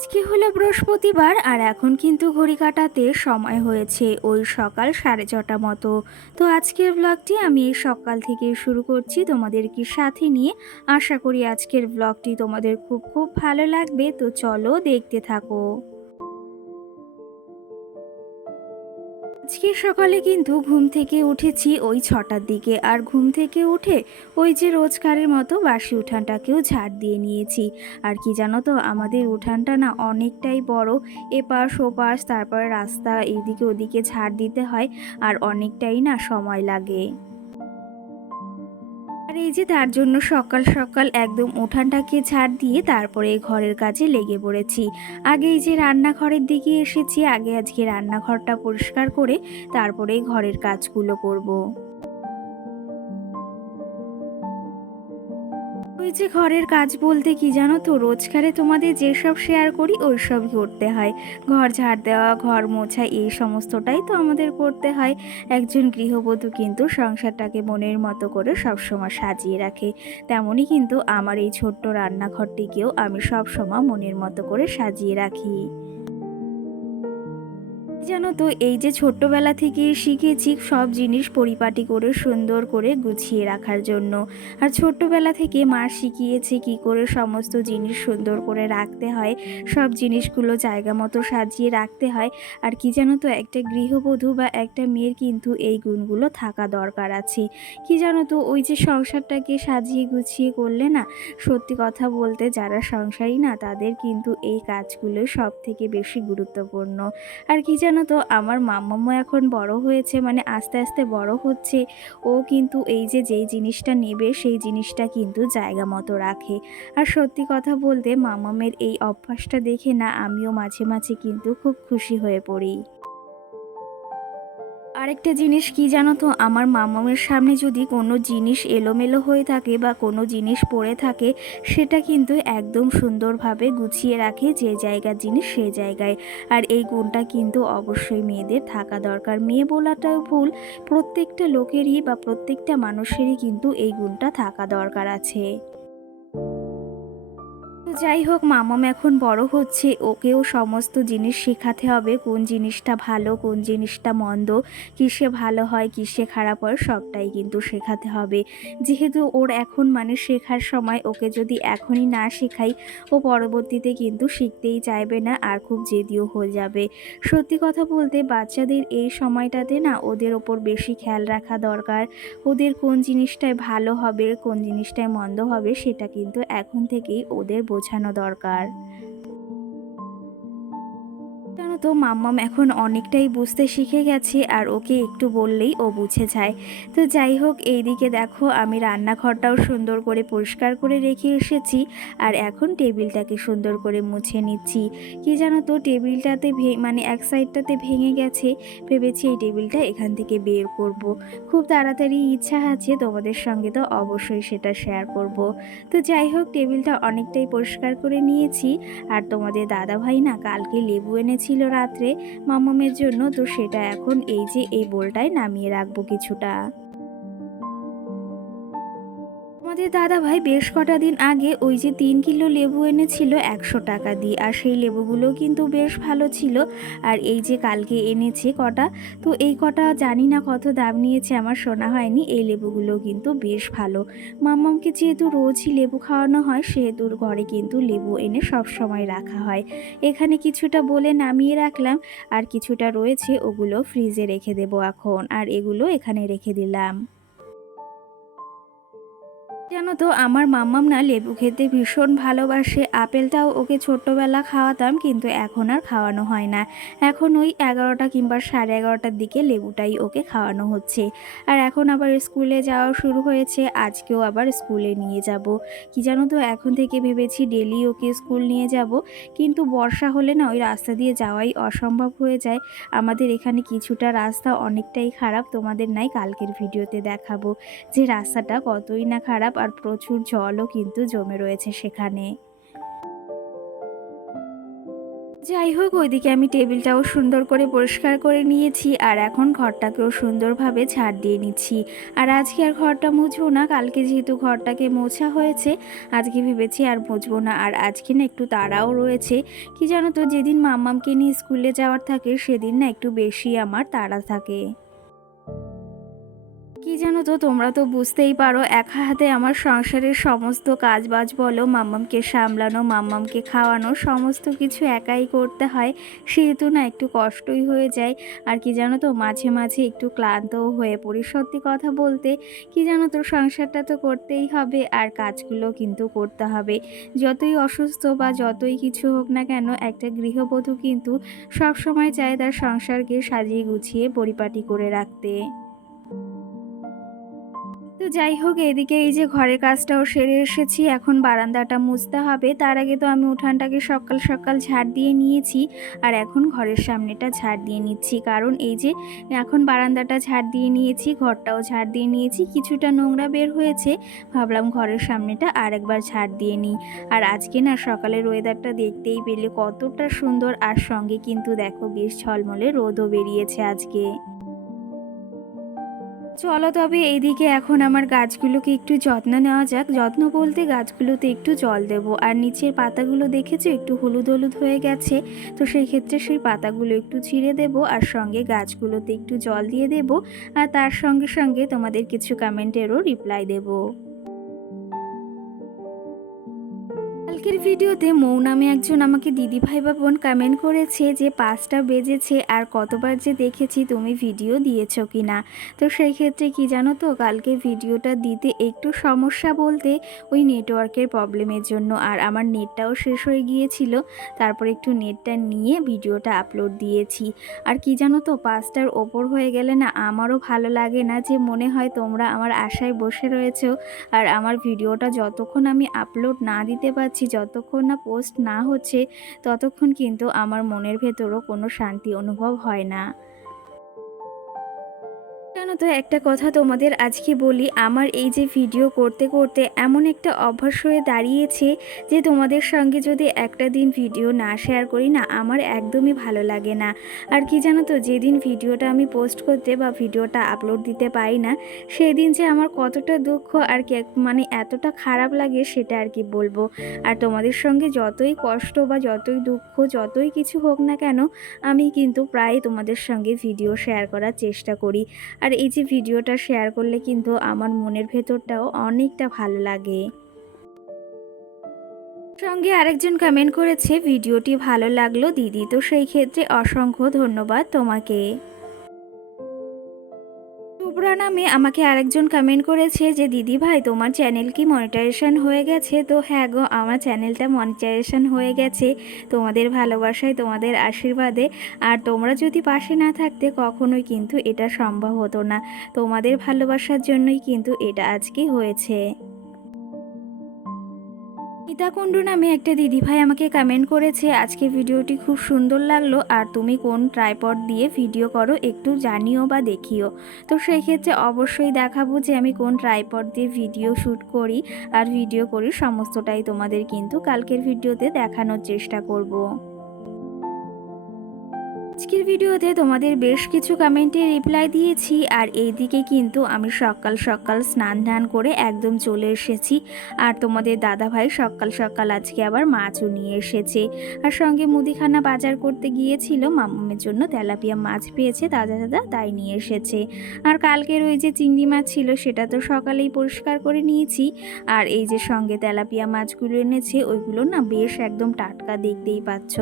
আজকে হলো বৃহস্পতিবার আর এখন কিন্তু ঘড়ি কাটাতে সময় হয়েছে ওই সকাল সাড়ে ছটা মতো। তো আজকের ব্লগটি আমি এই সকাল থেকে শুরু করছি। তোমাদেরকে সাথে নিয়ে আশা করি আজকের ব্লগটি তোমাদের খুব খুব ভালো লাগবে। তো চলো দেখতে থাকো। আজকে সকালে কিন্তু ঘুম থেকে উঠেছি ওই ছটার দিকে আর ঘুম থেকে উঠে ওই যে রোজকারের মতো বাসি উঠানটাকেও ঝাড় দিয়ে নিয়েছি। আর কি জানো তো, আমাদের উঠানটা না অনেকটাই বড়, এপাশ ওপাশ, তারপর রাস্তা এইদিকে ওদিকে ঝাড় দিতে হয় আর অনেকটাই না সময় লাগে। এই যে তার জন্য সকাল সকাল একদম উঠানটাকে ছাড় দিয়ে তারপরে ঘরের কাজে লেগে পড়েছি আগে এই যে রান্নাঘরের দিকে এসেছি, আগে আজকে রান্নাঘরটা পরিষ্কার করে তারপরে ঘরের কাজগুলো করব। ওই যে ঘরের কাজ বলতে কি জানো তো? রোজকারে তোমাদের যেসব শেয়ার করি ওই সব করতে হয়। ঘর ঝাড় দেওয়া, ঘর মোছা, এই সমস্তটাই তো আমাদের করতে হয়। একজন গৃহবধূ কিন্তু সংসারটাকে মনের মতো করে সবসময় সাজিয়ে রাখে। তেমনই কিন্তু আমার এই ছোট্ট রান্নাঘরটিকেও আমি সবসময় মনের মতো করে সাজিয়ে রাখি। জানো তো, এই যে ছোট্টবেলা থেকে শিখেছি সব জিনিস পরিপাটি করে, সুন্দর করে গুছিয়ে রাখার জন্য। আর ছোট্টবেলা থেকে মা শিখিয়েছে কি করে সমস্ত জিনিস সুন্দর করে রাখতে হয়, সব জিনিসগুলো জায়গা মতো সাজিয়ে রাখতে হয়। আর কি জানো তো, একটা গৃহবধূ বা একটা মেয়ের কিন্তু এই গুণগুলো থাকা দরকার আছে। কি জানো তো, ওই যে সংসারটাকে সাজিয়ে গুছিয়ে করলে না, সত্যি কথা বলতে যারা সংসারী না, তাদের কিন্তু এই কাজগুলো সব থেকে বেশি গুরুত্বপূর্ণ। আর কি জানো তো, আমার মাম্মামও এখন বড় হয়েছে মানে আস্তে আস্তে বড় হচ্ছে। ও কিন্তু এই যে যেই জিনিসটা নেবে, সেই জিনিসটা কিন্তু জায়গা মতো রাখে। আর সত্যি কথা বলতে মামামের এই অভ্যাসটা দেখে না, আমিও মাঝে মাঝে কিন্তু খুব খুশি হয়ে পড়ি। আরেকটা জিনিস কি জানো তো? আমার মামামের সামনে যদি কোনো জিনিস এলোমেলো হয়ে থাকে বা কোনো জিনিস পড়ে থাকে, সেটা কিন্তু একদম সুন্দরভাবে গুছিয়ে রাখে যে জায়গার জিনিস সে জায়গায়। আর এই গুণটা কিন্তু অবশ্যই মেয়েদের থাকা দরকার। মেয়ে বলাটাও ভুল, প্রত্যেকটা লোকেরই বা প্রত্যেকটা মানুষেরই কিন্তু এই গুণটা থাকা দরকার আছে। তো যাই হোক, মামাম এখন বড় হচ্ছে। ওকেও সমস্ত জিনিস শেখাতে হবে, কোন জিনিসটা ভালো, কোন জিনিসটা মন্দ, কিসে ভালো হয়, কিসে খারাপ হয়, সবটাই কিন্তু শেখাতে হবে। যেহেতু ওর এখন মানে শেখার সময়, ওকে যদি এখনই না শেখাই, ও পরবর্তীতে কিন্তু শিখতেই চাইবে না, আর খুব জেদিও হয়ে যাবে। সত্যি কথা বলতে, বাচ্চাদের এই সময়টাতে না, ওদের ওপর বেশি খেয়াল রাখা দরকার। ওদের কোন জিনিসটায় ভালো হবে, কোন জিনিসটায় মন্দ হবে, সেটা কিন্তু এখন থেকেই ওদের বোঝানো দরকার। তো মাম্মাম এখন অনেকটাই বুঝতে শিখে গেছে আর ওকে একটু বললেই ও বুঝে যায় তো যাই হোক, এইদিকে দেখো আমি রান্নাঘরটাও সুন্দর করে পরিষ্কার করে রেখে এসেছি আর এখন টেবিলটাকে সুন্দর করে মুছে নিচ্ছি কি জানো তো, টেবিলটাতে মানে এক সাইডটাতে ভেঙে গেছে ভেবেছি এই টেবিলটা এখান থেকে বের করব। খুব তাড়াতাড়ি ইচ্ছা আছে, তোমাদের সঙ্গে তো অবশ্যই সেটা শেয়ার করব। তো যাই হোক, টেবিলটা অনেকটাই পরিষ্কার করে নিয়েছি আর তোমাদের দাদা ভাই না কালকে লেবু এনেছিল রাত্রে মামামের জন্য তো সেটা এখন এই যে এই বোলটায় নামিয়ে রাখব কিছুটা। আমাদের দাদা ভাই বেশ কটা দিন আগে ওই যে তিন কিলো লেবু এনেছিল একশো টাকা দিয়ে, আর সেই লেবুগুলো কিন্তু বেশ ভালো ছিল। আর এই যে কালকে এনেছে কটা, তো এই কটা জানি না কত দাম নিয়েছে, আমার শোনা হয়নি। এই লেবুগুলো কিন্তু বেশ ভালো। মাম্মামকে যেহেতু রোজই লেবু খাওয়ানো হয়, সেহেতু ঘরে কিন্তু লেবু এনে সব সময় রাখা হয়। এখানে কিছুটা বলে নামিয়ে রাখলাম, আর কিছুটা রয়েছে, ওগুলো ফ্রিজে রেখে দেবো এখন। আর এগুলো এখানে রেখে দিলাম। জানো তো আমার মাম্মাম না লেবু খেতে ভীষণ ভালোবাসে। আপেলটাও ওকে ছোট্টবেলা খাওয়াতাম, কিন্তু এখন আর খাওয়ানো হয় না। এখন ওই এগারোটা কিংবা সাড়ে এগারোটার দিকে লেবুটাই ওকে খাওয়ানো হচ্ছে। আর এখন আবার স্কুলে যাওয়া শুরু হয়েছে, আজকেও আবার স্কুলে নিয়ে যাব। কি জানো তো, এখন থেকে ভেবেছি ডেলি ওকে স্কুল নিয়ে যাব, কিন্তু বর্ষা হলে না ওই রাস্তা দিয়ে যাওয়াই অসম্ভব হয়ে যায়। আমাদের এখানে কিছুটা রাস্তা অনেকটাই খারাপ, তোমাদের নাই কালকের ভিডিওতে দেখাবো যে রাস্তাটা কতই না খারাপ। আর প্রচুর জলও কিন্তু জমে রয়েছে সেখানে। যাই হোক, ওইদিকে আমি টেবিলটাও সুন্দর করে পরিষ্কার করে নিয়েছি আর এখন ঘরটাকেও সুন্দরভাবে ছাড় দিয়ে নিচ্ছি। আর আজকে আর ঘরটা মুছবো না, কালকে যেহেতু ঘরটাকে মোছা হয়েছে, আজকে ভেবেছি আর মুছবো না। আর আজকে না একটু তাড়াও রয়েছে। কি জানো তো, যেদিন মাম্মামকে নিয়ে স্কুলে যাওয়ার থাকে, সেদিন না একটু বেশি আমার তাড়া থাকে। কি জানো তো, তোমরা তো বুঝতেই পারো, একা হাতে আমার সংসারের সমস্ত কাজ বাজ বলো, মাম্মামকে সামলানো, মাম্মামকে খাওয়ানো, সমস্ত কিছু একাই করতে হয়, সেহেতু না একটু কষ্টই হয়ে যায়। আর কি জানো তো, মাঝে মাঝে একটু ক্লান্তও হয়ে পড়ি, সত্যি কথা বলতে। কি জানো তো, সংসারটা তো করতেই হবে, আর কাজগুলো কিন্তু করতে হবে। যতই অসুস্থ বা যতই কিছু হোক না কেন, একটা গৃহবধূ কিন্তু সবসময় চায় তার সংসারকে সাজিয়ে গুছিয়ে পরিপাটি করে রাখতে। তো যাই হোক, এদিকে এই যে ঘরের কাজটাও সেরে এসেছি। এখন বারান্দাটা মুছতে হবে। তার আগে তো আমি উঠানটাকে সকাল সকাল ঝাড় দিয়ে নিয়েছি আর এখন ঘরের সামনেটা ঝাড় দিয়ে নিচ্ছি। কারণ এই যে এখন বারান্দাটা ঝাড় দিয়ে নিয়েছি, ঘরটাও ঝাড় দিয়ে নিয়েছি, কিছুটা নোংরা বের হয়েছে। ভাবলাম ঘরের সামনেটা আর একবার ঝাড় দিয়ে নিই। আর আজকে না সকালের ওয়েদারটা দেখতেই পেলে কতটা সুন্দর। আর সঙ্গে কিন্তু দেখো বেশ ঝলমলে রোদও বেরিয়েছে আজকে। চলো তবে এইদিকে এখন আমার গাছগুলোকে একটু যত্ন নেওয়া যাক। যত্ন বলতে গাছগুলোতে একটু জল দেব। আর নিচের পাতাগুলো দেখেছ? একটু হলুদ হলুদ হয়ে গেছে। তো সেই ক্ষেত্রে সেই পাতাগুলো একটু ছিঁড়ে দেব আর সঙ্গে গাছগুলোতে একটু জল দিয়ে দেব। আর তার সঙ্গে সঙ্গে তোমাদের কিছু কমেন্টেরও রিপ্লাই দেবো। কালকের ভিডিওতে মৌ নামে একজন আমাকে দিদি ভাই বা বোন কমেন্ট করেছে যে পাঁচটা বেজেছে আর কতবার যে দেখেছি তুমি ভিডিও দিয়েছ কি না তো সেই ক্ষেত্রে কি জানো তো, কালকে ভিডিওটা দিতে একটু সমস্যা বলতে ওই নেটওয়ার্কের প্রবলেমের জন্য। আর আমার নেটটাও শেষ হয়ে গিয়েছিল, তারপর একটু নেটটা নিয়ে ভিডিওটা আপলোড দিয়েছি। আর কি জানো তো, পাঁচটার ওপর হয়ে গেলে না আমারও ভালো লাগে না যে মনে হয় তোমরা আমার আশায় বসে রয়েছো। আর আমার ভিডিওটা যতক্ষণ আমি আপলোড না দিতে পারছি যতক্ষণ না পোস্ট না হচ্ছে, ততক্ষণ কিন্তু আমার মনের ভেতরও কোনো শান্তি অনুভব হয় না। জানো তো, একটা কথা তোমাদের আজকে বলি, আমার এই যে ভিডিও করতে করতে এমন একটা অভ্যাস হয়ে দাঁড়িয়েছে যে তোমাদের সঙ্গে যদি একটা দিন ভিডিও না শেয়ার করি না, আমার একদমই ভালো লাগে না। আর কি জানো তো, যেদিন ভিডিওটা আমি পোস্ট করতে বা ভিডিওটা আপলোড দিতে পারি না, সেদিন যে আমার কতটা দুঃখ আর কি মানে এতটা খারাপ লাগে সেটা আর কি বলব। আর তোমাদের সঙ্গে যতই কষ্ট বা যতই দুঃখ, যতই কিছু হোক না কেন, আমি কিন্তু প্রায় তোমাদের সঙ্গে ভিডিও শেয়ার করার চেষ্টা করি। আর এই যে ভিডিওটা শেয়ার করলে কিন্তু আমার মনের ভেতরটাও অনেকটা ভালো লাগে। সঙ্গে আরেকজন কমেন্ট করেছে, ভিডিওটি ভালো লাগল দিদি, তো সেই ক্ষেত্রে অসংখ্য ধন্যবাদ তোমাকে। শুভ্রা নামে আমাকে আরেকজন কমেন্ট করেছে যে, দিদি ভাই, তোমার চ্যানেল কি মনিটাইজেশন হয়ে গেছে? তো হ্যাঁ গো, আমার চ্যানেলটা মনিটাইজেশন হয়ে গেছে, তোমাদের ভালোবাসায়, তোমাদের আশীর্বাদে। আর তোমরা যদি পাশে না থাকতে, কখনোই কিন্তু এটা সম্ভব হতো না। তোমাদের ভালোবাসার জন্যই কিন্তু এটা আজকে হয়েছে। গীতাকুণ্ডু নামে একটা দিদিভাই আমাকে কমেন্ট করেছে, আজকে ভিডিওটি খুব সুন্দর লাগল আর তুমি কোন ট্রাইপড দিয়ে ভিডিও করো একটু জানিও বা দেখিও তো সেই ক্ষেত্রে অবশ্যই দেখাবো যে আমি কোন ট্রাইপড দিয়ে ভিডিও শ্যুট করি আর ভিডিও করি, সমস্তটাই তোমাদের কিন্তু কালকের ভিডিওতে দেখানোর চেষ্টা করব। আজকের ভিডিওতে তোমাদের বেশ কিছু কমেন্টে রিপ্লাই দিয়েছি, আর এইদিকে কিন্তু আমি সকাল সকাল স্নান ধান করে একদম চলে এসেছি। আর তোমাদের দাদা ভাই সকাল সকাল আজকে আবার মাছও নিয়ে এসেছে। আর সঙ্গে মুদিখানা বাজার করতে গিয়েছিল মামুমের জন্য তেলাপিয়া মাছ পেয়েছে, দাদা দাদা তাই নিয়ে এসেছে। আর কালকের ওই যে চিংড়ি মাছ ছিল, সেটা তো সকালেই পরিষ্কার করে নিয়েছি। আর এই যে সঙ্গে তেলাপিয়া মাছগুলো এনেছে, ওইগুলো না বেশ একদম টাটকা দেখতেই পাচ্ছ।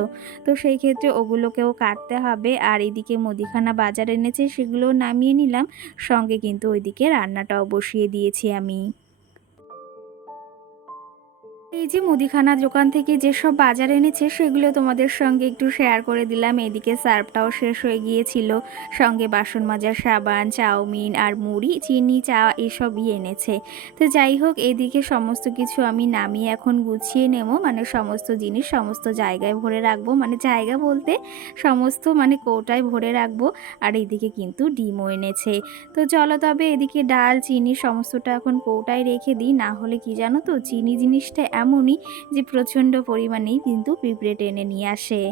তো সেই ক্ষেত্রে ওগুলোকেও কাটতে হবে। আর এদিকে মুদিখানা বাজার এনেছে সেগুলো নামিয়ে নিলাম। সঙ্গে কিন্তু ওইদিকে রান্নাটাও বসিয়ে দিয়েছি আমি। এই যে মুদিখানা দোকান থেকে যেসব বাজার এনেছে, সেগুলো তোমাদের সঙ্গে একটু শেয়ার করে দিলাম। এদিকে সার্ফটাও শেষ হয়ে গিয়েছিল। সঙ্গে বাসন মাজার, সাবান, চাউমিন আর মুড়ি, চিনি, চা এসবই এনেছে। তো যাই হোক, এদিকে সমস্ত কিছু আমি নামিয়ে এখন গুছিয়ে নেব। মানে সমস্ত জিনিস সমস্ত জায়গায় ভরে রাখব। মানে জায়গা বলতে সমস্ত মানে কৌটায় ভরে রাখব। আর এদিকে কিন্তু ডিমও এনেছে। তো চলো তবে এদিকে ডাল, চিনি সমস্তটা এখন কৌটায় রেখে দিই। না হলে কি জানো তো, চিনি জিনিসটা এমনই যে প্রচণ্ড পরিমাণেই কিন্তু পিঁপড়ে টেনে নিয়ে আসে।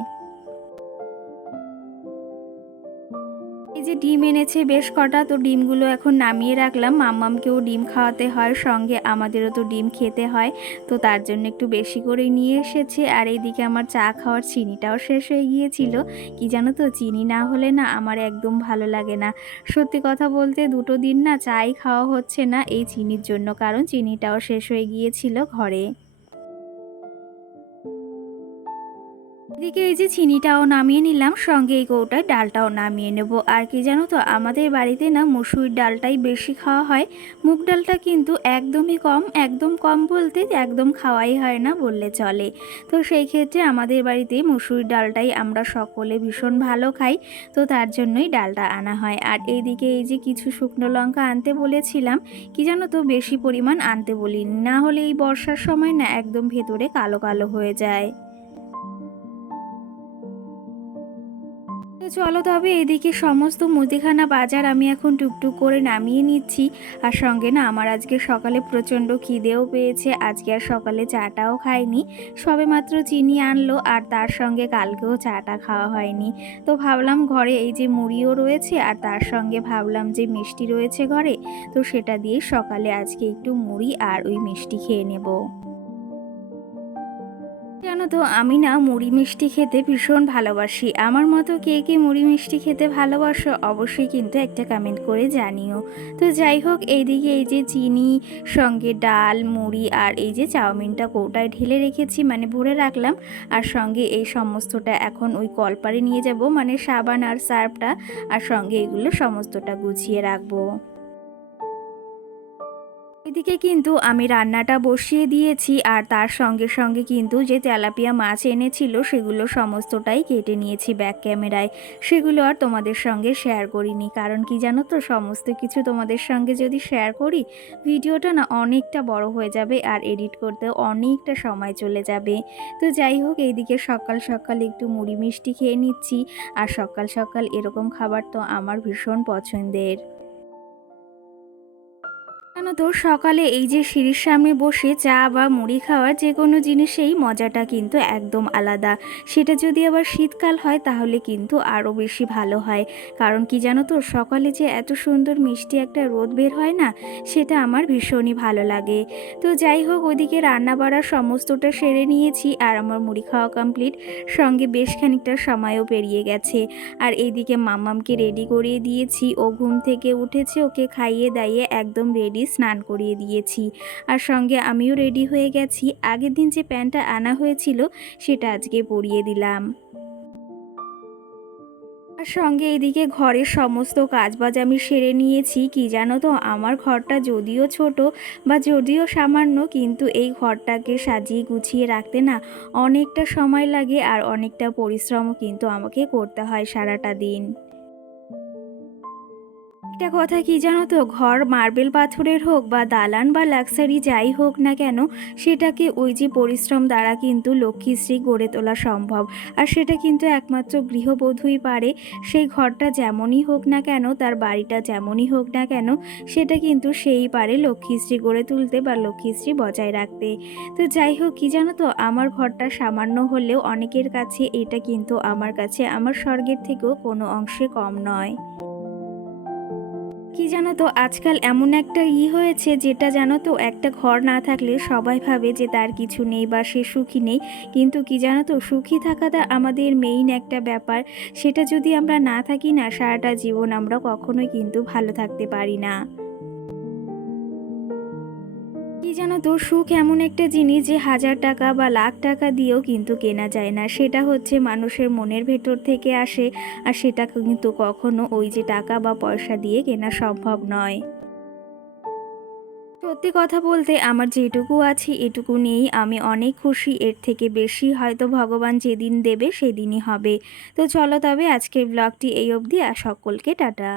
যে ডিম এনেছে বেশ কটা, তো ডিমগুলো এখন নামিয়ে রাখলাম। মাম্মামকেও ডিম খাওয়াতে হয়, সঙ্গে আমাদেরও তো ডিম খেতে হয়, তো তার জন্য একটু বেশি করে নিয়ে এসেছে। আর এইদিকে আমার চা খাওয়ার চিনিটাও শেষ হয়ে গিয়েছিল। কি জানো তো, চিনি না হলে না আমার একদম ভালো লাগে না। সত্যি কথা বলতে দুটো দিন না চাই খাওয়া হচ্ছে না, এই চিনির জন্য, কারণ চিনিটাও শেষ হয়ে গিয়েছিল ঘরে। এদিকে এই যে চিনিটাও নামিয়ে নিলাম, সঙ্গে এই কৌটায় ডালটাও নামিয়ে নেব। আর কি জানো তো, আমাদের বাড়িতে না মুসুরির ডালটাই বেশি খাওয়া হয়। মুগ ডালটা কিন্তু একদমই কম, একদম কম বলতে একদম খাওয়াই হয় না বললে চলে। তো সেই ক্ষেত্রে আমাদের বাড়িতে মুসুরির ডালটাই আমরা সকলে ভীষণ ভালো খাই, তো তার জন্যই ডালটা আনা হয়। আর এইদিকে এই যে কিছু শুকনো লঙ্কা আনতে বলেছিলাম, কি জানো তো বেশি পরিমাণ আনতে বলি না হলে এই বর্ষার সময় না একদম ভেতরে কালো কালো হয়ে যায়। তো চলো তবে এদিকে সমস্ত মুদিখানা বাজার আমি এখন টুকটুক করে নামিয়ে নিচ্ছি। আর সঙ্গে না আমার আজকে সকালে প্রচণ্ড খিদেও পেয়েছে, আজকে আর সকালে চাটাও খাইনি। সবে মাত্র চিনি আনলো আর তার সঙ্গে কালকেও চাটা খাওয়া হয়নি। তো ভাবলাম ঘরে এই যে মুড়িও রয়েছে আর তার সঙ্গে ভাবলাম যে মিষ্টি রয়েছে ঘরে, তো সেটা দিয়ে সকালে আজকে একটু মুড়ি আর ওই মিষ্টি খেয়ে নেব। তো আমি না মুড়ি মিষ্টি খেতে ভীষণ ভালোবাসি। আমার মতো কে কে মুড়ি মিষ্টি খেতে ভালোবাসো অবশ্যই কিন্তু একটা কমেন্ট করে জানিও। তো যাই হোক, এইদিকে এই যে চিনি, সঙ্গে ডাল, মুড়ি আর এই যে চাউমিনটা কৌটায় ঢেলে রেখেছি মানে ভরে রাখলাম। আর সঙ্গে এই সমস্তটা এখন ওই কলপারে নিয়ে যাব মানে সাবান আর সার্ফটা। আর সঙ্গে এগুলো সমস্তটা গুছিয়ে রাখব। এদিকে কিন্তু আমি রান্নাটা বসিয়ে দিয়েছি আর তার সঙ্গে সঙ্গে কিন্তু যে তেলাপিয়া মাছ এনেছিল সেগুলো সমস্তটাই কেটে নিয়েছি ব্যাক ক্যামেরায়। সেগুলো আর তোমাদের সঙ্গে শেয়ার করিনি। কারণ কি জানো তো, সমস্ত কিছু তোমাদের সঙ্গে যদি শেয়ার করি, ভিডিওটা না অনেকটা বড় হয়ে যাবে আর এডিট করতে অনেকটা সময় চলে যাবে। তো যাই হোক, এইদিকে সকাল সকাল একটু মুড়ি মিষ্টি খেয়ে নিচ্ছি আর সকাল সকাল এরকম খাবার তো আমার ভীষণ পছন্দের। কেন তো সকালে এই যে সিঁড়ির সামনে বসে চা বা মুড়ি খাওয়ার যে কোনো জিনিসেই মজাটা কিন্তু একদম আলাদা। সেটা যদি আবার শীতকাল হয় তাহলে কিন্তু আরও বেশি ভালো হয়। কারণ কি জানো তো, সকালে যে এত সুন্দর মিষ্টি একটা রোদ বের হয় না, সেটা আমার ভীষণই ভালো লাগে। তো যাই হোক, ওইদিকে রান্না বাড়ার সমস্তটা সেরে নিয়েছি আর আমার মুড়ি খাওয়া কমপ্লিট সঙ্গে বেশ খানিকটা সময়ও পেরিয়ে গেছে। আর এইদিকে মামামকে রেডি করিয়ে দিয়েছি। ও ঘুম থেকে উঠেছে, ওকে খাইয়ে দাইয়ে একদম রেডি স্নান করিয়ে দিয়েছি। আর সঙ্গে আমিও রেডি হয়ে গেছি। আগের দিন যে প্যান্টটা আনা হয়েছিল, সেটা আজকে পরিয়ে দিলাম। আর সঙ্গে এদিকে ঘরের সমস্ত কাজবাজ আমি সেরে নিয়েছি। কি জানো তো, আমার ঘরটা যদিও ছোট বা যদিও সামান্য, কিন্তু এই ঘরটাকে সাজিয়ে গুছিয়ে রাখতে না অনেকটা সময় লাগে আর অনেকটা পরিশ্রমও কিন্তু আমাকে করতে হয় সারাটা দিন। একটা কথা কি জানো তো? ঘর মার্বেল পাথরের হোক বা দালান বা লাক্সারি যাই হোক না কেন, সেটাকে ওই যে পরিশ্রম দ্বারা কিন্তু লক্ষ্মীশ্রী গড়ে তোলা সম্ভব। আর সেটা কিন্তু একমাত্র গৃহবধূই পারে। সেই ঘরটা যেমনই হোক না কেন, তার বাড়িটা যেমনই হোক না কেন, সেটা কিন্তু সেই পারে লক্ষ্মীশ্রী গড়ে তুলতে বা লক্ষ্মীশ্রী বজায় রাখতে। তো যাই হোক, কি জানো তো? আমার ঘরটা সামান্য হলেও অনেকের কাছে এটা কিন্তু আমার কাছে, আমার স্বর্গের থেকেও কোনো অংশে কম নয়। কি জানো তো, আজকাল এমন একটা ই হয়েছে যেটা জানো তো, একটা ঘর না থাকলে সবাই ভাবে যে তার কিছু নেই বা সে সুখী নেই। কিন্তু কি জানো তো, সুখী থাকাটা আমাদের মেইন একটা ব্যাপার। সেটা যদি আমরা না থাকি না, সারাটা জীবন আমরা কখনোই কিন্তু ভালো থাকতে পারি না। কি জানো তো, সুখ এমন একটা জিনিস যে হাজার টাকা বা লাখ টাকা দিয়েও কিন্তু কেনা যায় না। সেটা হচ্ছে মানুষের মনের ভেতর থেকে আসে, আর সেটা কিন্তু কখনো ওই যে টাকা বা পয়সা দিয়ে কেনা সম্ভব নয়। সত্যি কথা বলতে আমার যেটুকু আছে, এটুকু নিয়েই আমি অনেক খুশি। এর থেকে বেশি হয়তো ভগবান যেদিন দেবে, সেদিনই হবে। তো চলো তবে আজকের ব্লগটি এই অবধি, আর সকলকে টাটা।